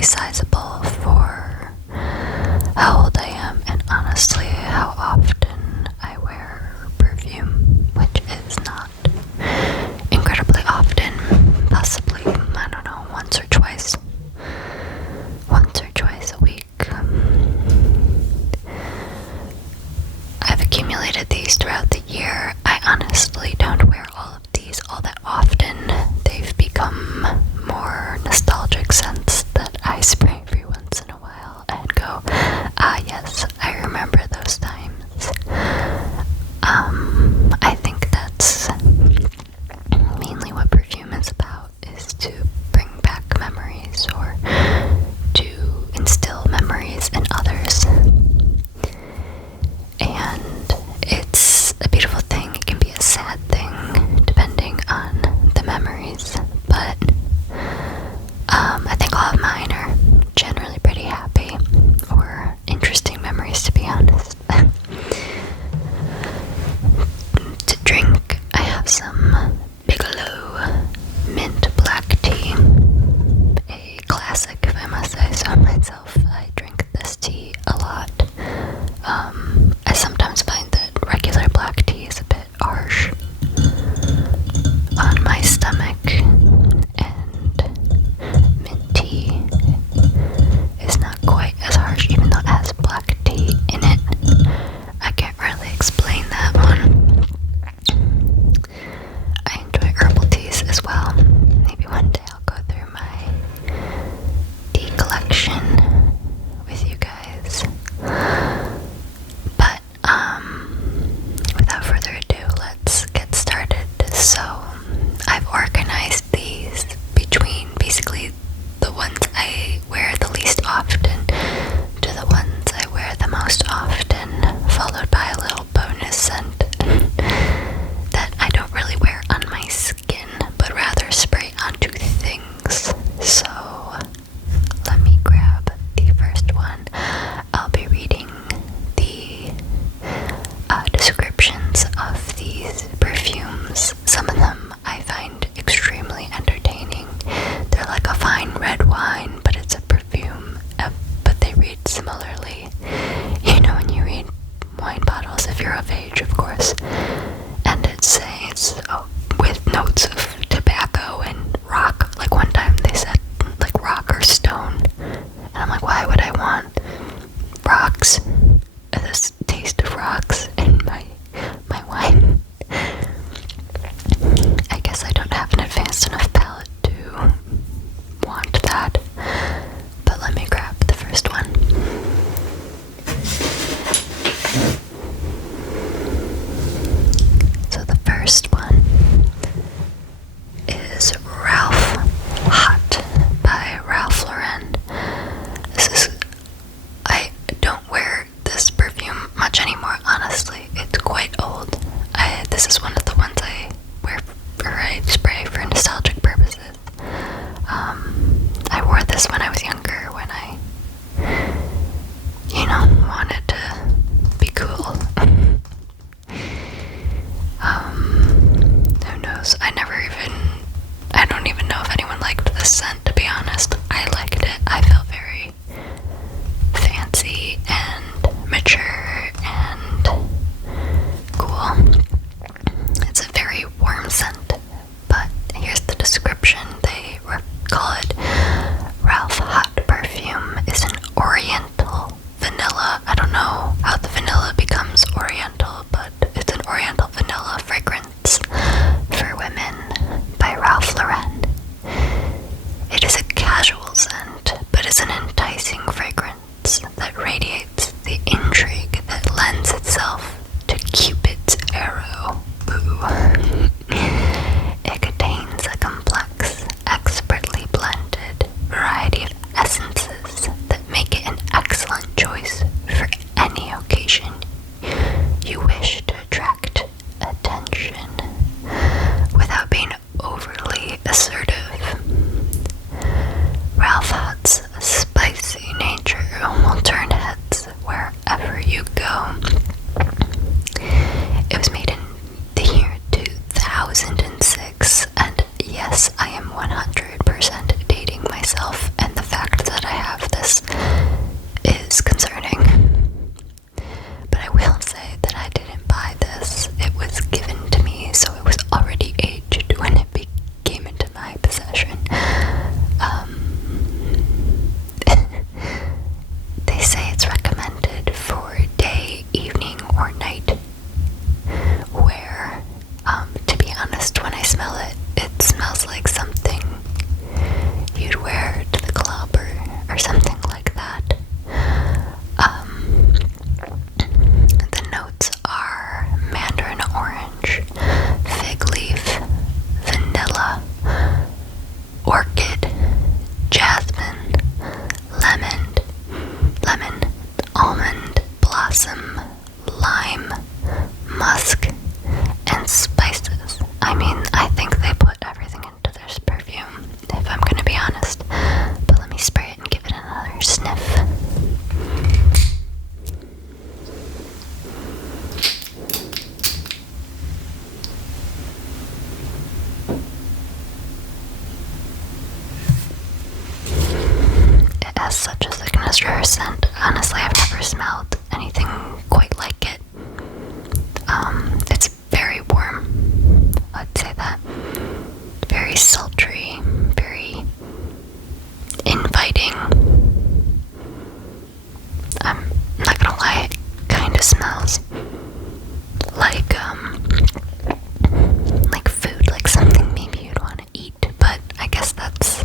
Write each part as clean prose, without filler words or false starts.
really sizable for how old I am and honestly how often I wear perfume, which is not incredibly often, possibly, I don't know, once or twice a week. I've accumulated these throughout the year. I honestly don't wear all of these all that often. They've become more nostalgic scents that I spray every once in a while and go, ah yes, I remember those times. I think that's mainly what perfume is about, is to bring back memories or to instill memories in others. And it's a beautiful thing. It can be a sad thing depending on the memories, but I think all of mine are generally pretty happy or interesting memories, to be honest. To drink, I have some Bigelow mint black tea, a classic if I must say so myself. I drink this tea a lot. I sometimes find that regular black tea is a bit harsh on my stomach, and mint tea is not quite as harsh, even though it has black tea in it. I can't really explain that one. I enjoy herbal teas as well. Maybe one day I'll go through my tea collection with you guys. But without further ado, let's get started. So I've organized these between basically the ones I wear the least often to the ones I wear the most often, followed by a little bonus scent that I don't really wear on my skin, but rather spray onto things. So let me grab the first one. I'll be reading the descriptions of these perfumes. Some of them I find extremely entertaining. They're like a fine red wine, but it's a perfume, but they read similarly. You know, when you read wine bottles, if you're of age, of course, and it says, with notes of tobacco and rock. Like one time they said, like rock or stone, and I'm like, why would I want rocks? This taste of rocks in my wine. I guess I don't have an advanced enough palate to want that. But let me grab the first one. So the first one is Ralph Hot by Ralph Lauren. I don't wear this perfume much anymore, honestly. It's quite old. This is one of the ones I wear, or I spray for nostalgic purposes. I wore this when I was younger, when I, wanted to be cool. Who knows? I don't even know if anyone liked this scent, to be honest. I liked it. I felt very fancy and mature and cool. It's a very warm scent, but here's the description. They call it Ralph Hot Perfume is an oriental vanilla. I don't know how the vanilla becomes oriental, but it's an oriental vanilla fragrance for women by Ralph Lauren. It is a casual scent, but is an enticing fragrance that radiates the intrigue that lends itself to Cupid's arrow. Ooh. It contains a complex, expertly blended variety of essences that make it an excellent choice for any occasion you wish to attract attention without being overly assertive. Ralph Hot's spice almond, blossom, lime, musk, and spices. I mean, I think they put everything into this perfume, if I'm gonna be honest. But let me spray it and give it another sniff. It has such a signature scent. Honestly, I've never smelled anything quite like it. It's very warm, I'd say that. Very sultry, very inviting. I'm not gonna lie, it kind of smells like food, like something maybe you'd want to eat, but I guess that's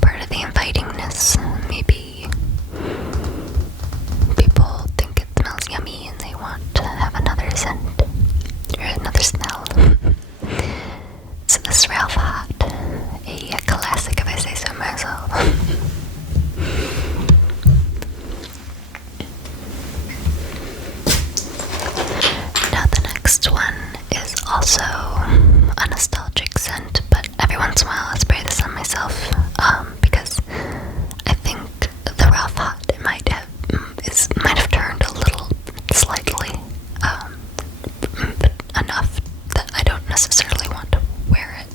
part of the invitingness. Maybe people think it smells yummy and they want to have another scent or another smell. So this Ralph Hot, a classic if I say so myself. Now the next one is also a nostalgic scent, but every once in a while I spray this on myself because I think the Ralph Hot might have turned a little slightly, but enough that I don't necessarily want to wear it.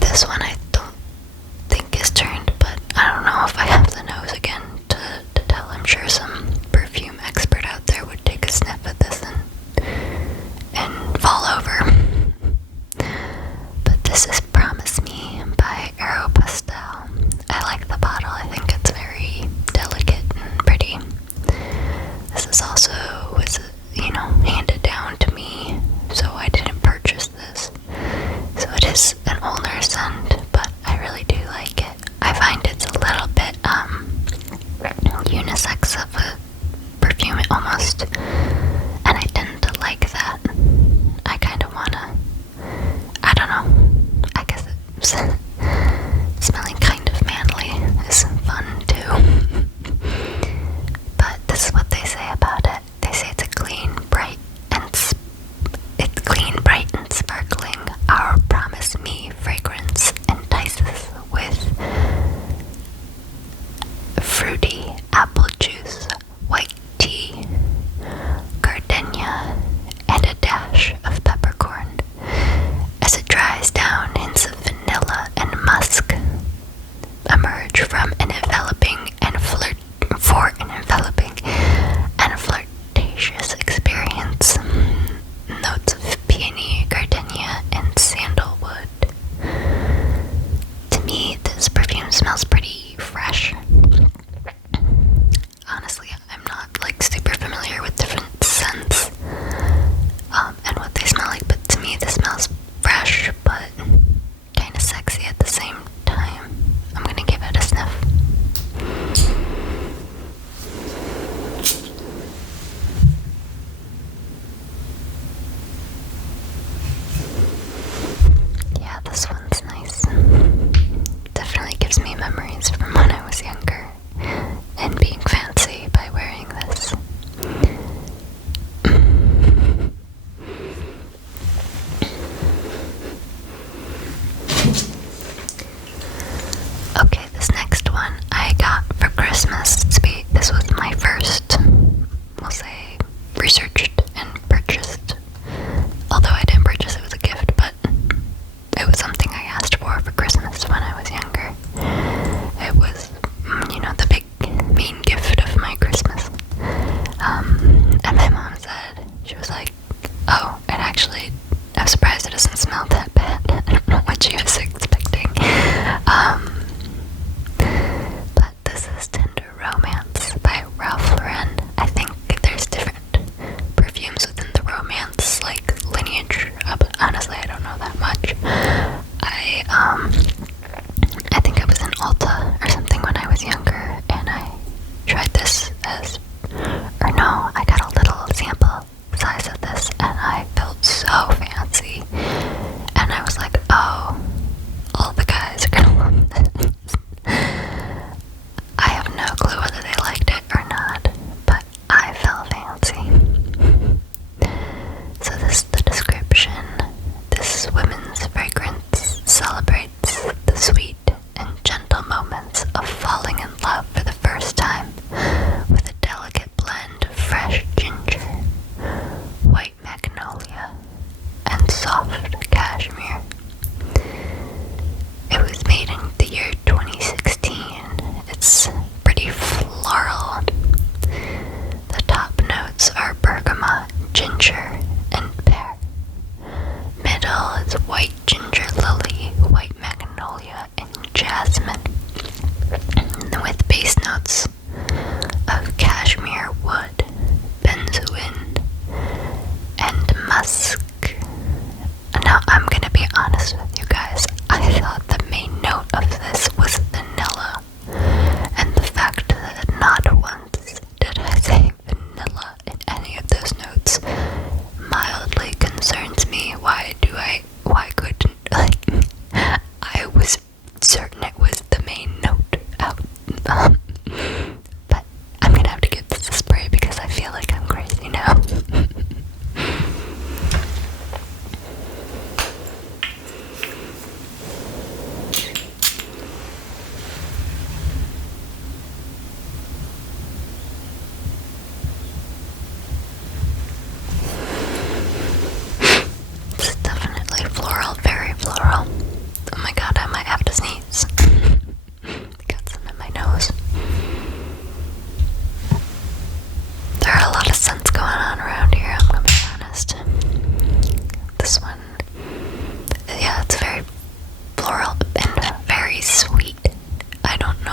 This one I don't think is turned, but I don't know if I have the nose again to tell. I'm sure some perfume expert out there would take a sniff at this and fall over. But this is Promise Me by Aeropostale. I like the bottle. I think it's very delicate and pretty. This is also handed down to me, so I didn't purchase this. So it is an older scent, but I really do like it. I find it's a little bit unisex of a perfume almost, and I tend to like that. I kind of wanna, I don't know, I guess smelling kind of manly is fun too. But this is what they say about it. They say it's clean, bright, and sparkling. Our Promise Me fragrance entices with fruity apple juice, white tea, gardenia, and a dash of peppercorn. As it dries down, hints of vanilla and musk emerge from an enveloping and flirtatious experience. Notes of peony, gardenia, and sandalwood. To me, this perfume smells pretty fresh. Honestly, I'm not super familiar with different scents and what they smell like, but to me this smells fresh but kind of sexy at the same time. I'm gonna give it a sniff. Yeah, this one's nice. Definitely gives me memories from when I was younger and being fancy by wearing this. Okay, this next one I got for Christmas. This was my first, we'll say, researched and purchased. Although I didn't purchase it as a gift, but it was something I asked for Christmas when I was younger. It was,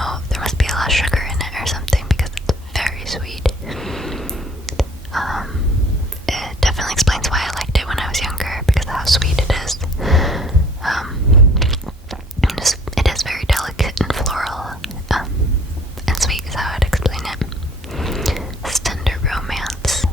know, there must be a lot of sugar in it or something because it's very sweet. It definitely explains why I liked it when I was younger, because of how sweet it is. It is very delicate and floral, and sweet is how I'd explain it. It's tender romance.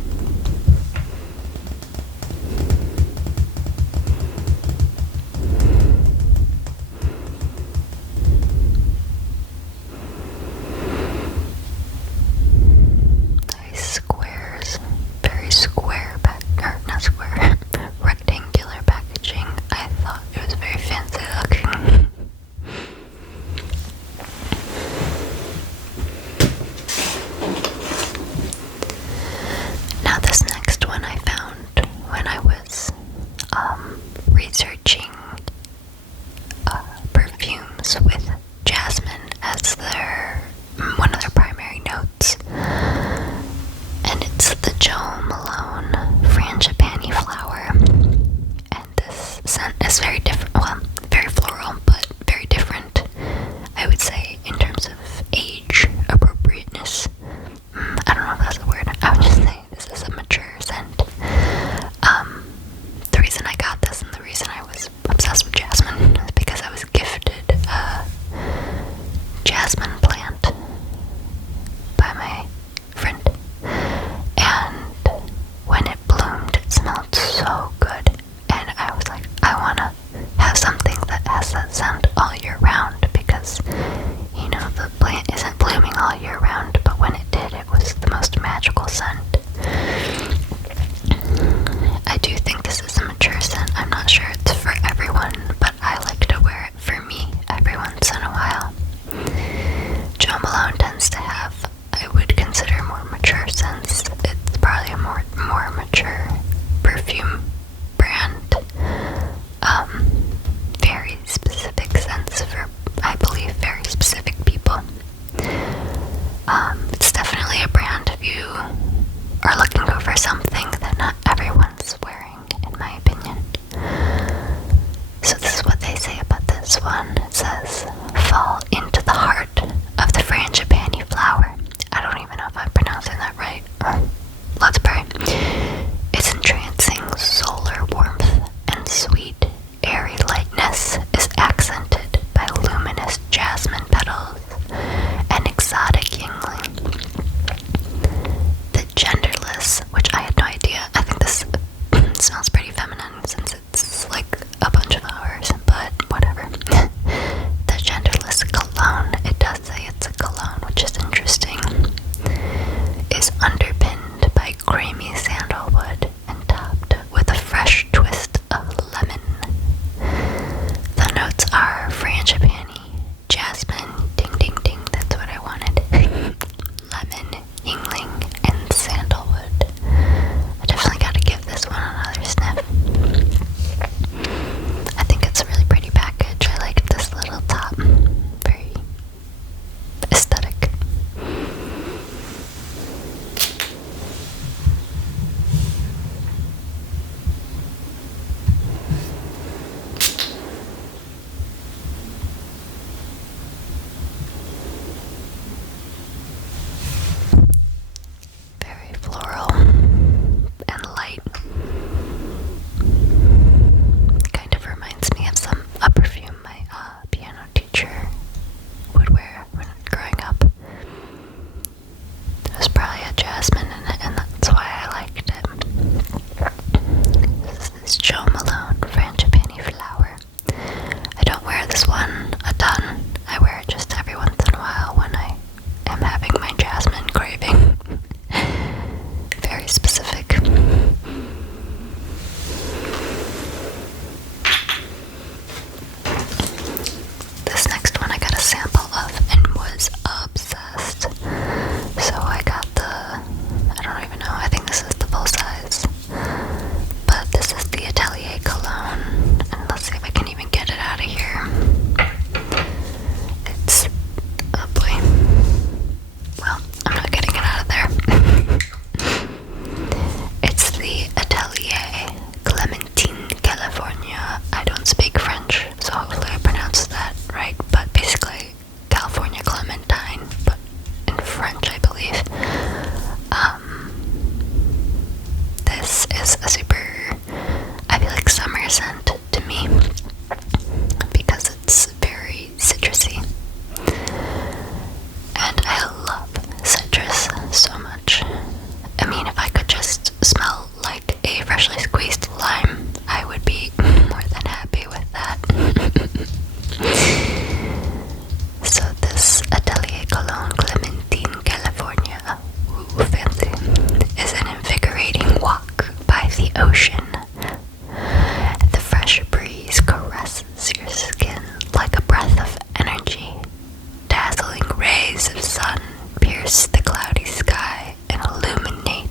pierce the cloudy sky and illuminate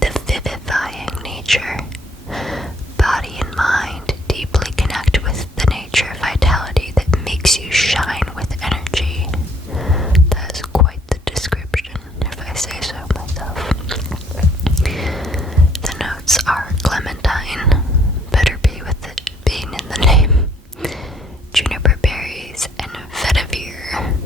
the vivifying nature. Body and mind deeply connect with the nature vitality that makes you shine with energy. That is quite the description, if I say so myself. The notes are clementine, better be with it being in the name, juniper berries, and vetiver.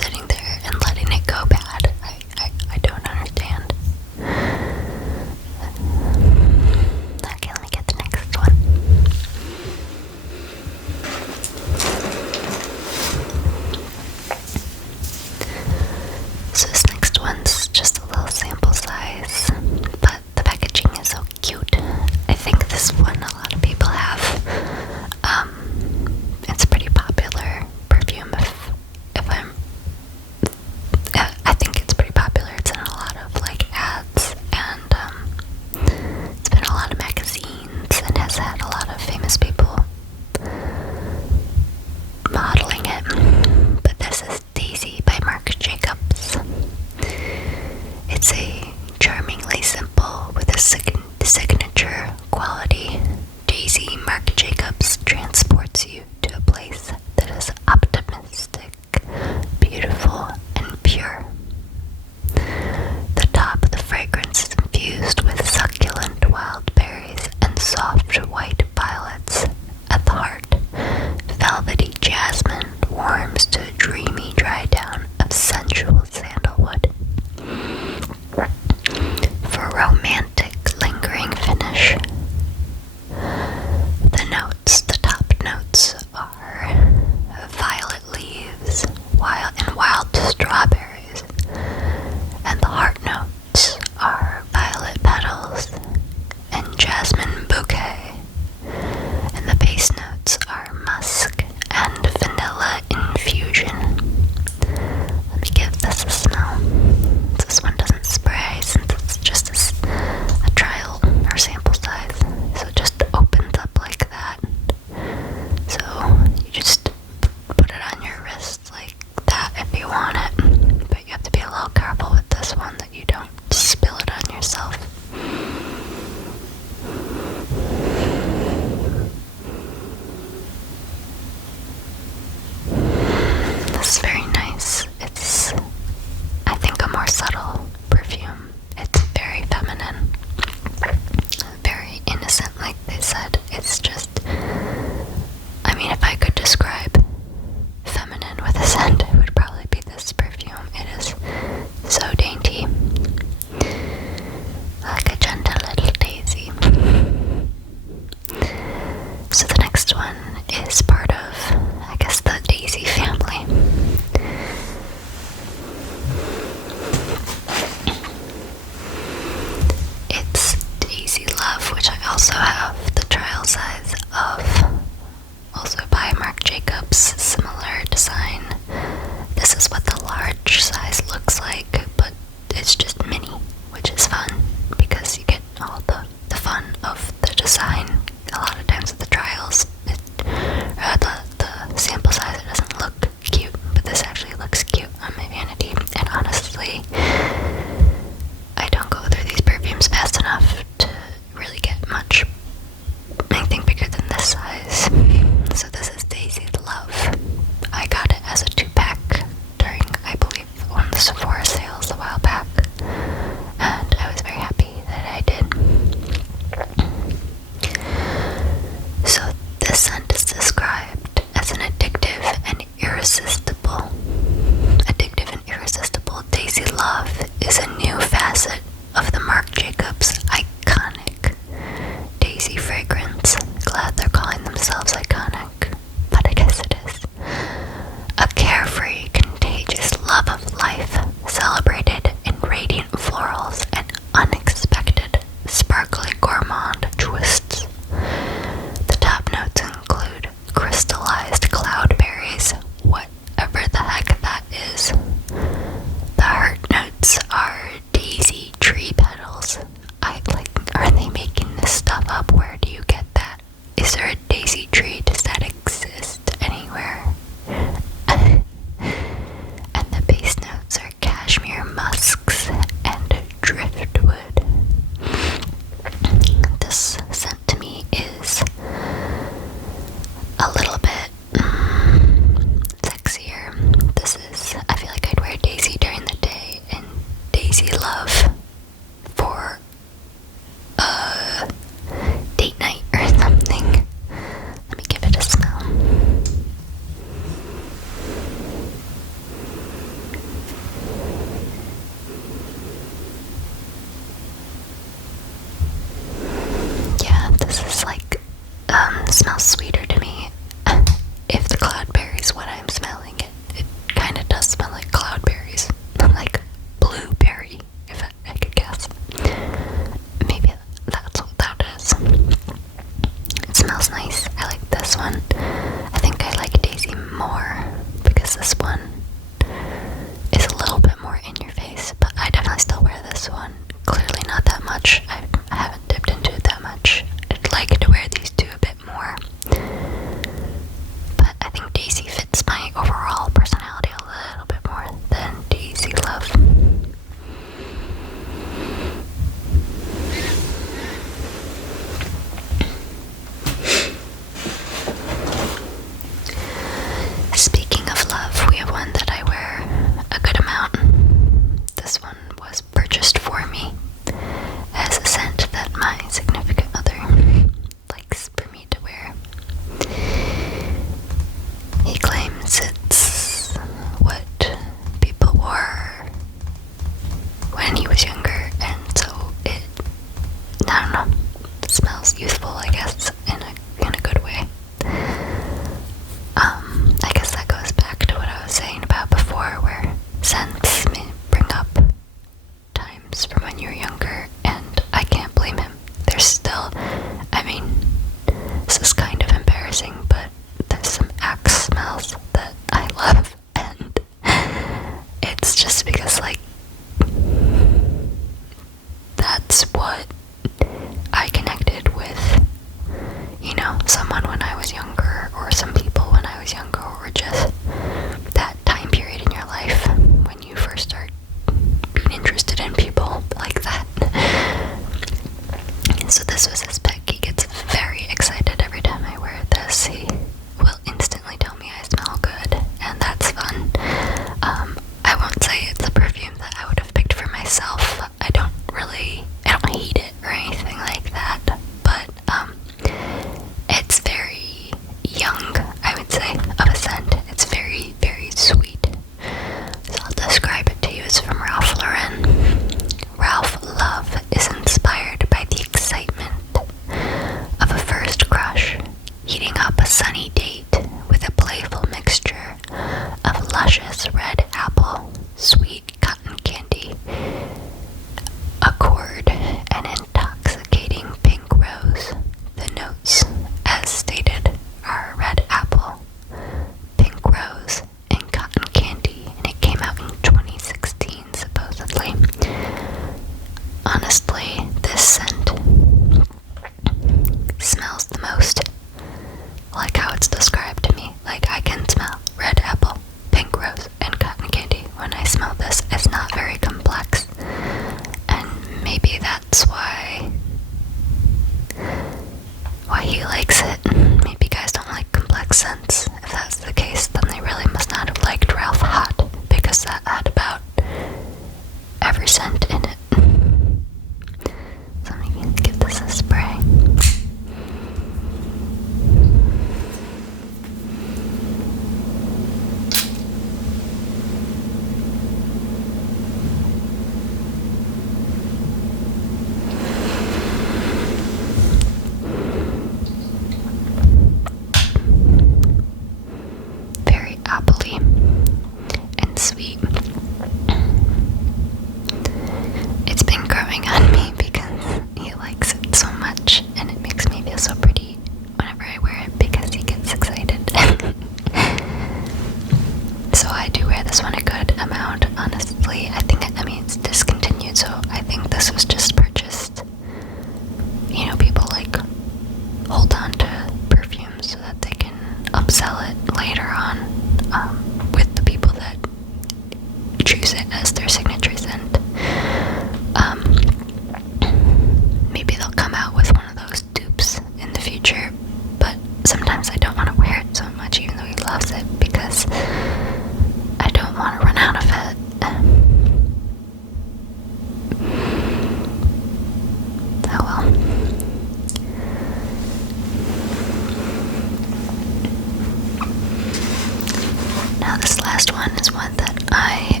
Now this last one is one that I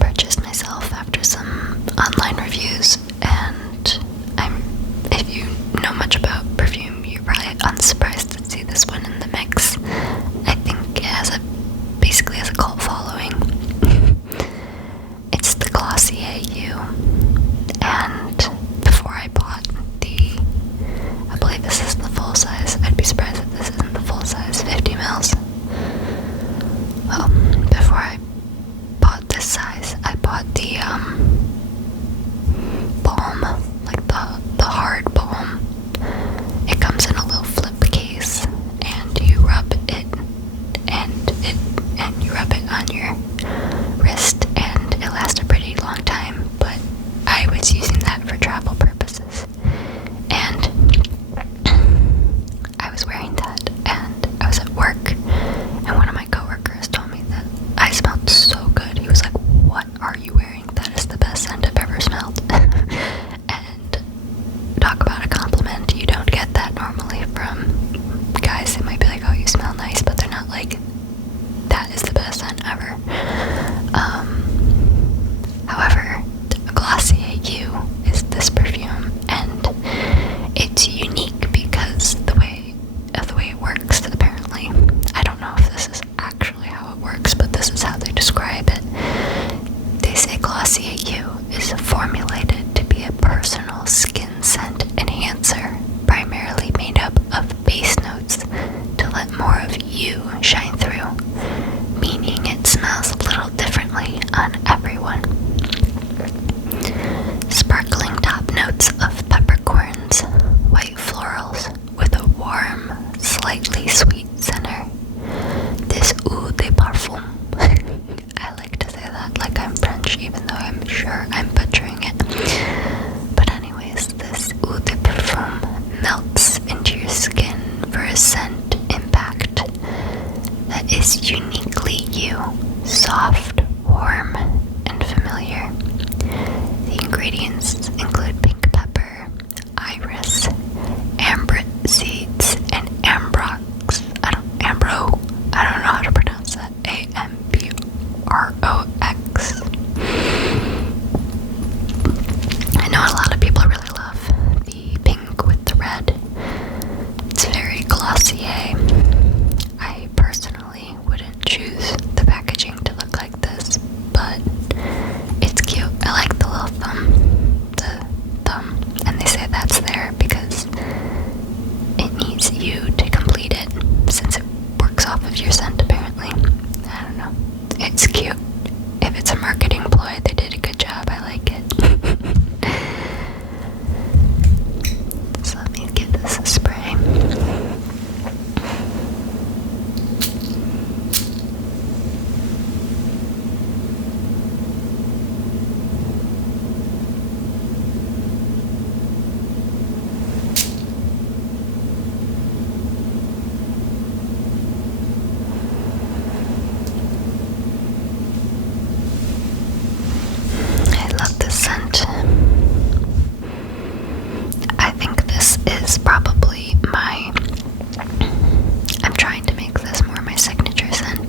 purchased myself after some online reviews, and if you know much about Perfume, you're probably unsurprised to see this one in the mix. I think it basically has a cult following. It's the Glossier You, and before I bought I believe this is the full size. I'd be surprised if this isn't the full size, 50 mils. Well, before I bought this size, I bought the balm, like the hard balm. It comes in a little flip case, and you rub it, and you rub it on your wrist, and it lasts a pretty long time. But I was using that for travel purposes, and I was wearing that, and I was at work, and one of my coworkers told me that I smelled so good. He was like, "What are you wearing? That is the best scent I've ever smelled." And talk about a compliment. You don't get that normally from guys. They might be like, "Oh, you smell nice," but they're not like, "That is the best scent ever." However, Glossier You is this perfume, and it's unique because the way it works, apparently. I don't know if this is actually how it works, but this is how they describe it. They say Glossier You is formulated to be a personal skin scent enhancer, primarily made up of base notes to let more of you shine through, meaning it smells a little differently on everyone. Sparkling top notes of peppercorns, white florals, with a warm, slightly sweet center. This eau de parfum. I like to say that like I'm French, even though I'm sure I'm butchering it. But anyways, this eau de parfum melts into your skin for a scent impact that is uniquely you, soft, warm, and familiar. The ingredients include pink pepper, iris, ambrox seeds, and ambrox. I don't know how to pronounce that. Ambrox. I know a lot of people really love the pink with the red. It's very Glossier. I personally wouldn't choose the packaging to look like this, but it's cute. I like the little thumb, and they say that's there because it needs you to complete it, since it works off of your scent, apparently. I don't know. It's cute. If it's a marketing ploy, they did a good job. I like it. So let me give this a spray. I think this is probably I'm trying to make this more my signature scent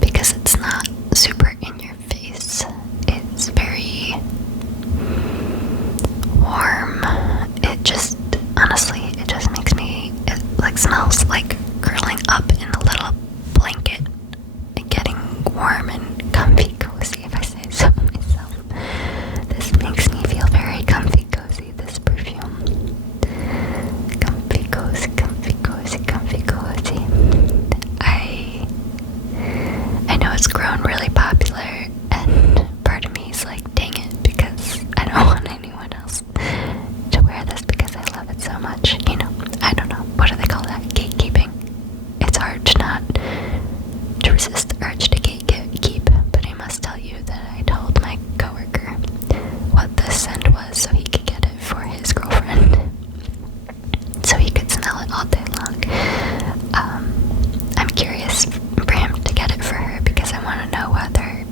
because it's not super in your face. It's very warm. Honestly, it just makes me, it like smells like curling up in a little blanket and getting warm and comfy cozy, if I say so myself. This makes me feel very comfy cozy, this perfume. Comfy cozy, comfy cozy, comfy cozy. I know it's grown really popular, and part of me is like, dang it, because I don't want anyone else to wear this because I love it so much. You know, I don't know, what do they call that? Gatekeeping. It's hard to resist the urge to gatekeep, but I must tell you that I told my coworker what this scent was so he could get it for his girlfriend, so he could smell it all day long. I'm curious for him to get it for her because I want to know whether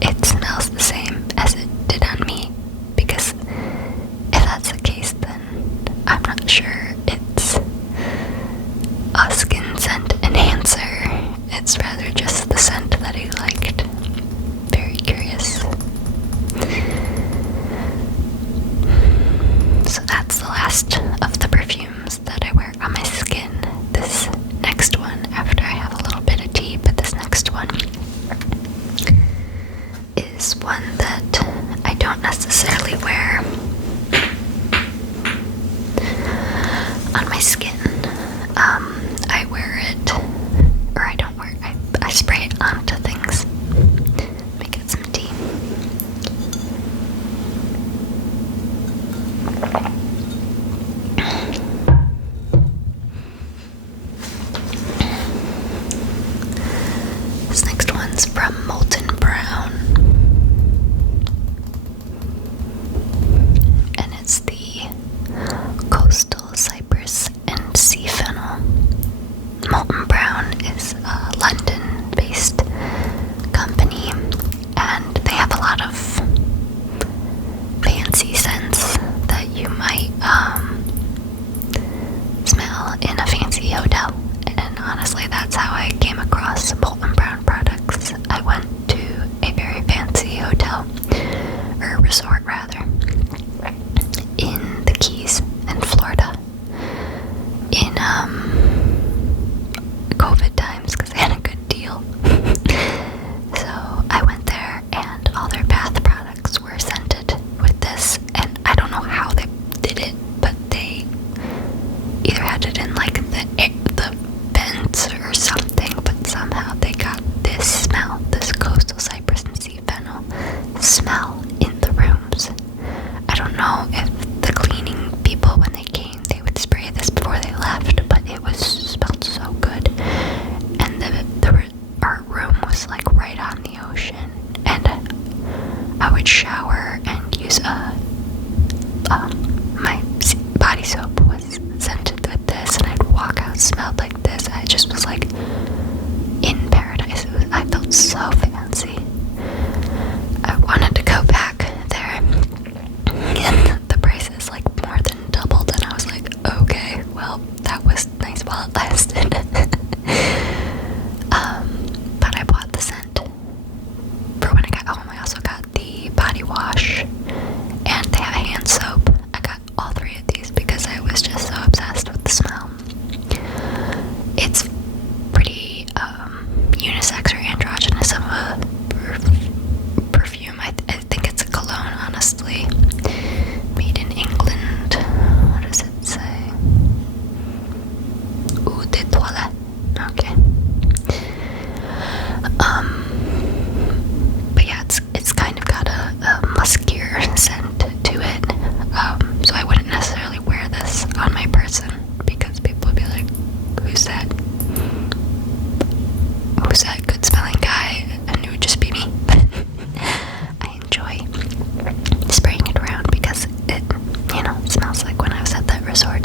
it smells the same as it did on me, because if that's the case, then I'm not sure it's a skin scent It's from Molten Brown. And it's the Coastal Cypress and Sea Fennel. Molten Brown is a London-based company, and they have a lot of fancy scents that you might smell in a fancy hotel. And honestly, that's how I came across Molten Brown products. I went to a very fancy hotel, or resort rather, in the Keys in Florida in COVID times because they had a good deal. So I went there, and all their bath products were scented with this, and I don't know how they did it, but they either had it in like the vents or something, but somehow they got this smell, this Coastal Cypress and Sea Fennel smell in the rooms. I don't know if the cleaning people, when they came, they would spray this before they left, but it smelled so good. And our room was like right on the ocean, and I would shower and use my body soap was scented with this, and I'd walk out smelled like this. I just was like in paradise. I felt so fancy. I wanted to go back there, and the prices like more than doubled, and I was like, okay, well, that was nice while it lasted. But I bought the scent for when I got home. I also got the body wash, and they have a hand soap. I got all three of these because I was just so obsessed with the smell. It's pretty unisex or androgynous of a perfume. I think it's a cologne, honestly. Made in England. What does it say? Eau de toilette. Okay. But yeah, it's kind of got a muskier scent to it. So I wouldn't necessarily wear this on my person because people would be like, who's that good smelling guy? And it would just be me. But I enjoy spraying it around because it, smells like when I was at that resort.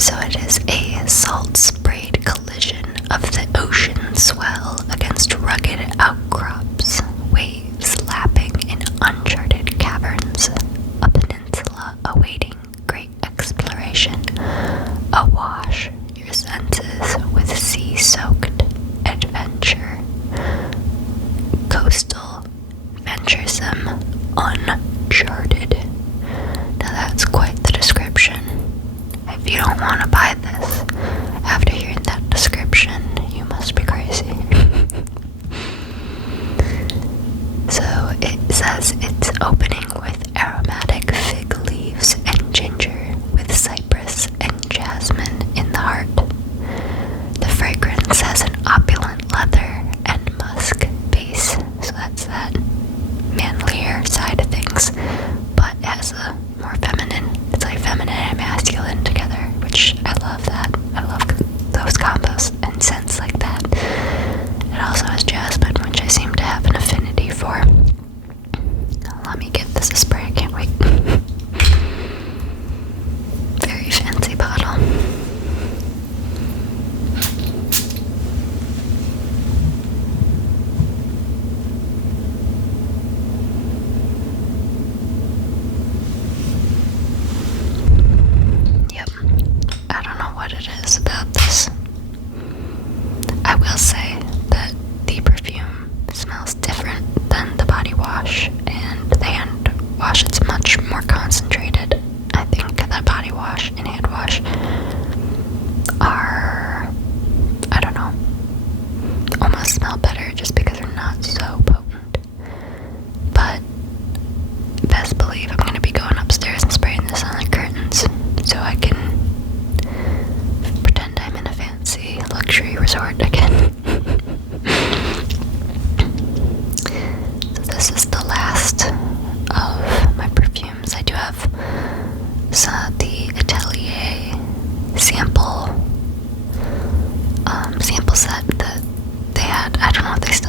So it is a salt-sprayed collision of the ocean swell against rugged outcrops, waves lapping in uncharted caverns, a peninsula awaiting great exploration, awash your senses with sea-soaked adventure, coastal, venturesome, uncharted. Now that's quite the description. If you don't want to buy this after hearing that description, you must be crazy. So it says it's opening with aromatic fig leaves and ginger with cypress and jasmine in the heart. The fragrance has an opulent leather and musk base, so that's that manlier side of things, but it has a more feminine, it's like feminine and masculine together, which I love that. I love those combos and scents like that. It also has jasmine, which I seem to have an affinity for. Let me give this a spray, I can't wait. Very fancy bottle. Yep, I don't know what it is about this. I will say that the perfume smells different than the body wash, and the hand wash, it's much more concentrated. I think that body wash and hand wash are, I don't know, almost smell better just because they're not so potent. But best believe I'm going to be going upstairs and spraying this on the curtains so I can pretend I'm in a fancy luxury resort again. So this is the last of my perfumes. I do have the Atelier sample set that they had. I don't know if they still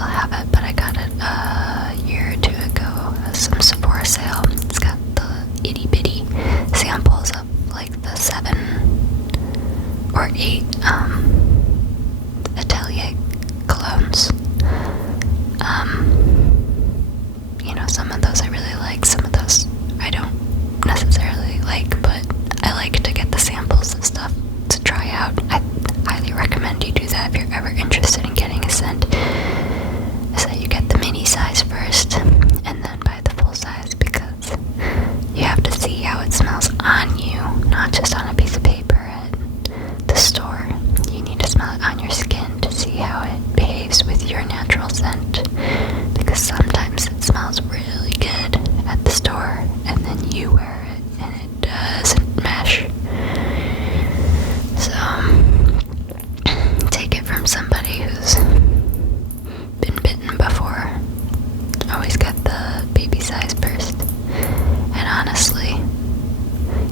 if you're ever interested in getting a scent, is that you get the mini size first and then buy the full size, because you have to see how it smells on you, not just on a piece of paper at the store. You need to smell it on your skin to see how it behaves with your natural scent, because sometimes it smells really good at the store and then you wear it and it doesn't mesh. So take it from somebody who's been bitten before. Always get the baby size first. And honestly,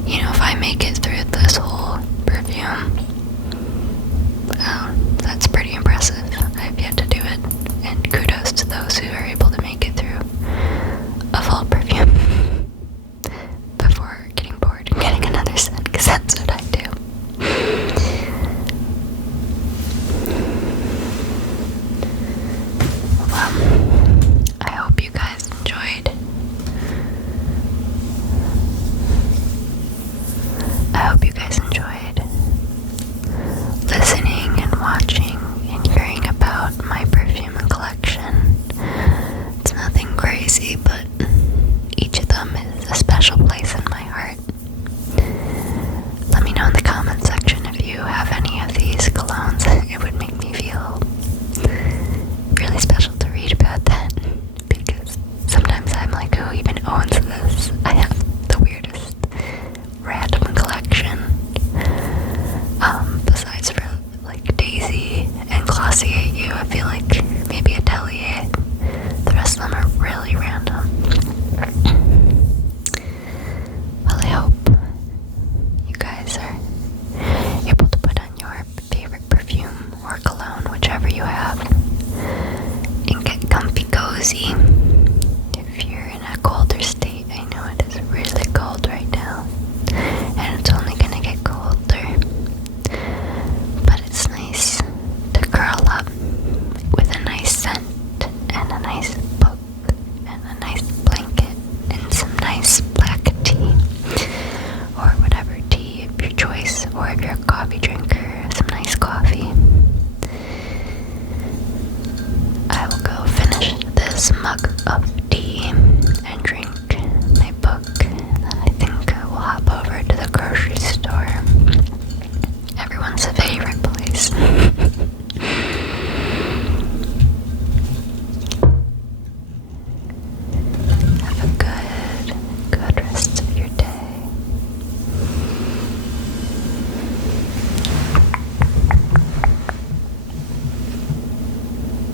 you know, if I make it through this whole perfume, that's pretty impressive. I've yet to do it, and kudos to those who are able to make it through a full perfume before getting bored and getting another scent, because that's what I do. Well, I hope you guys enjoyed. Listening and watching and hearing about my perfume collection. It's nothing crazy, but each of them is a special place in my heart. Let me know in the comment section if you have any of these colognes. It would make me feel really special to read about that, because sometimes I'm like, who even owns this? I have the weirdest random collection. Besides for like Daisy and Glossier You, I feel like maybe Atelier. The rest of them are really random.